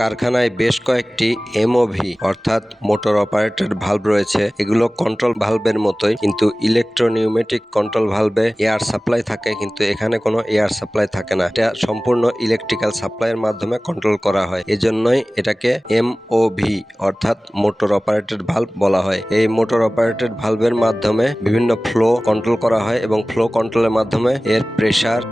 কারখানায় বেশ কয়েকটি এমওভি অর্থাৎ মোটর অপারেটেড ভালভ রয়েছে। এগুলো কন্ট্রোল ভালভের মতোই, কিন্তু ইলেকট্রোনিউমেটিক কন্ট্রোল ভালভে এয়ার সাপ্লাই থাকে, কিন্তু এখানে কোনো এয়ার সাপ্লাই থাকে না। এটা সম্পূর্ণ ইলেকট্রিক্যাল সাপ্লাইয়ের মাধ্যমে কন্ট্রোল করা হয়। এজন্যই এটাকে এমওভি অর্থাৎ মোটর অপারেটেড ভালভ বলা হয়। এই মোটর অপারেটেড ভালভের মাধ্যমে বিভিন্ন ফ্লো কন্ট্রোল করা হয় এবং ফ্লো কন্ট্রোলের মাধ্যমে এর প্রেসার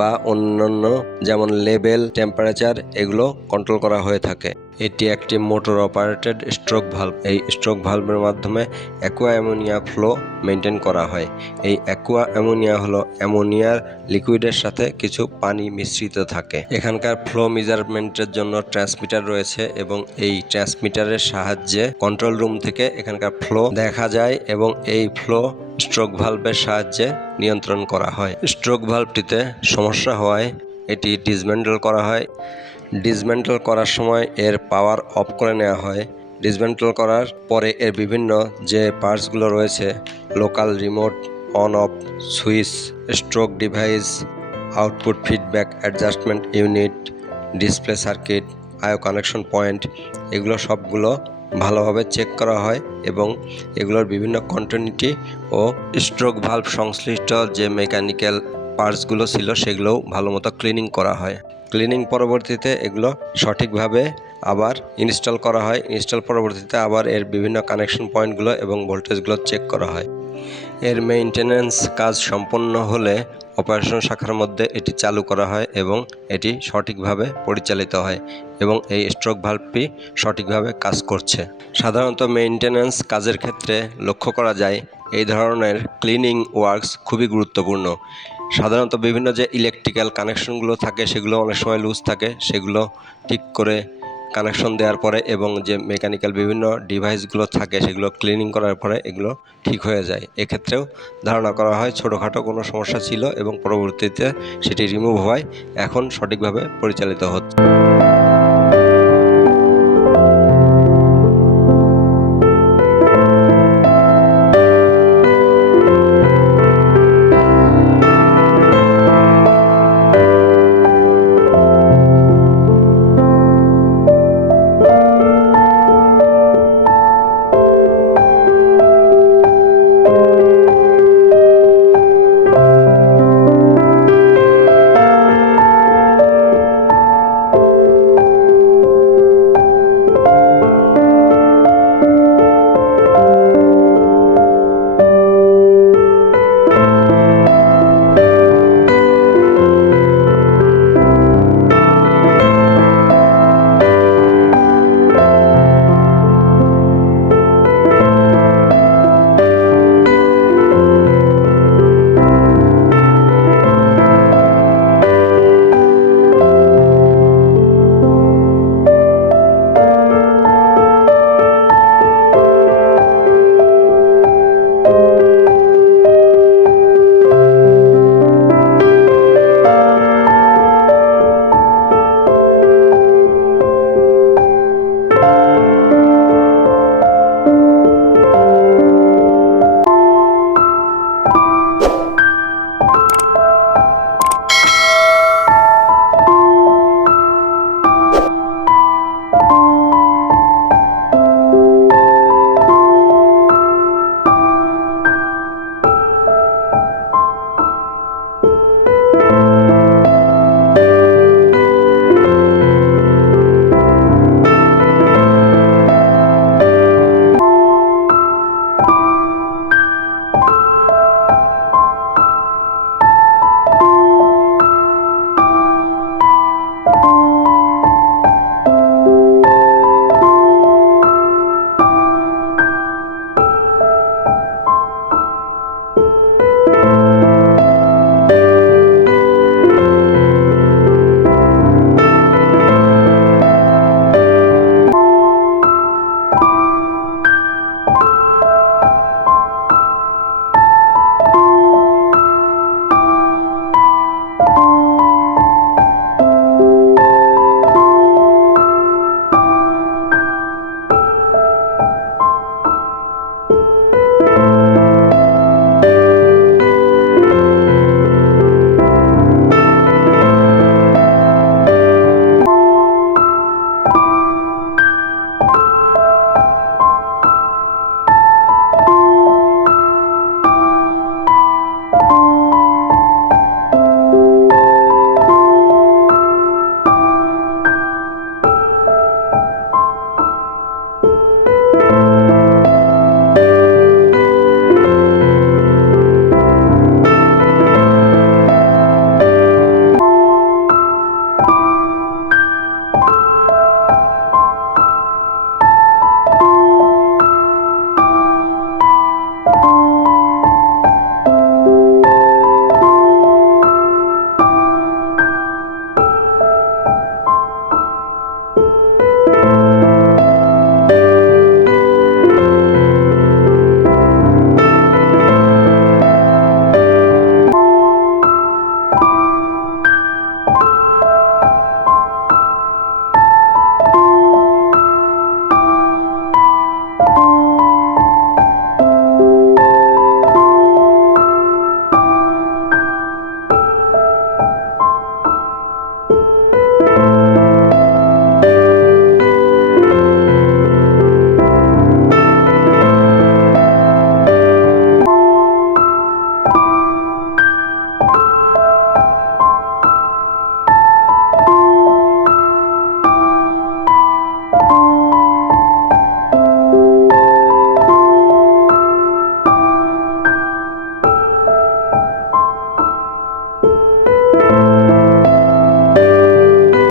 বা অন্যান্য যেমন লেভেল, টেম্পারেচার এগুলো কন্ট্রোল করা হয়ে থাকে। এটি একটি মোটর অপারেটেড স্ট্রোক ভালভ। এই স্ট্রোক ভালভের মাধ্যমে অ্যাকুয়া অ্যামোনিয়া ফ্লো মেনটেন করা হয়। এই অ্যাকুয়া অ্যামোনিয়া হলো অ্যামোনিয়ার লিকুইডের সাথে কিছু পানি মিশ্রিত থাকে। এখানকার ফ্লো মেজারমেন্টের জন্য ট্রান্সমিটার রয়েছে এবং এই ট্রান্সমিটারের সাহায্যে কন্ট্রোল রুম থেকে এখানকার ফ্লো দেখা যায় এবং এই ফ্লো স্ট্রোক ভালভের সাহায্যে নিয়ন্ত্রণ করা হয়। স্ট্রোক ভালভটিতে সমস্যা হওয়ায় এটি ডিসম্যান্টল করা হয়। ডিসম্যান্টল করার সময় এর পাওয়ার অফ করে নেওয়া হয়। ডিসম্যান্টল করার পরে এর বিভিন্ন যে পার্টসগুলো রয়েছে, local remote, on off switch, stroke device, output feedback adjustment unit, display circuit, আয়ো কানেকশন পয়েন্ট, এগুলো সবগুলো ভালোভাবে চেক করা হয় এবং এগুলোর বিভিন্ন কন্টিনিউটি ও স্ট্রোক ভালভ সংশ্লিষ্ট যে মেকানিক্যাল পার্টসগুলো ছিল সেগুলোও ভালো মতো ক্লিনিং করা হয়। ক্লিনিং পরবর্তীতে এগুলো সঠিকভাবে আবার ইনস্টল করা হয়। ইনস্টল পরবর্তীতে আবার এর বিভিন্ন কানেকশন পয়েন্টগুলো এবং ভোল্টেজগুলো চেক করা হয়। এর মেইনটেনেন্স কাজ সম্পন্ন হলে অপারেশন শাখার মধ্যে এটি চালু করা হয় এবং এটি সঠিকভাবে পরিচালিত হয় এবং এই স্ট্রোক ভালভটি সঠিকভাবে কাজ করছে। সাধারণত মেইনটেনেন্স কাজের ক্ষেত্রে লক্ষ্য করা যায় এই ধরনের ক্লিনিং ওয়ার্কস খুবই গুরুত্বপূর্ণ। সাধারণত বিভিন্ন যে ইলেকট্রিক্যাল কানেকশনগুলো থাকে সেগুলো অনেক সময় লুজ থাকে, সেগুলো ঠিক করে কানেকশন দেওয়ার পরে এবং যে মেকানিক্যাল বিভিন্ন ডিভাইসগুলো থাকে সেগুলো ক্লিনিং করার পরে এগুলো ঠিক হয়ে যায়। এক্ষেত্রেও ধারণা করা হয় ছোটোখাটো কোনো সমস্যা ছিল এবং পরবর্তীতে সেটি রিমুভ হয়, এখন সঠিকভাবে পরিচালিত হচ্ছে।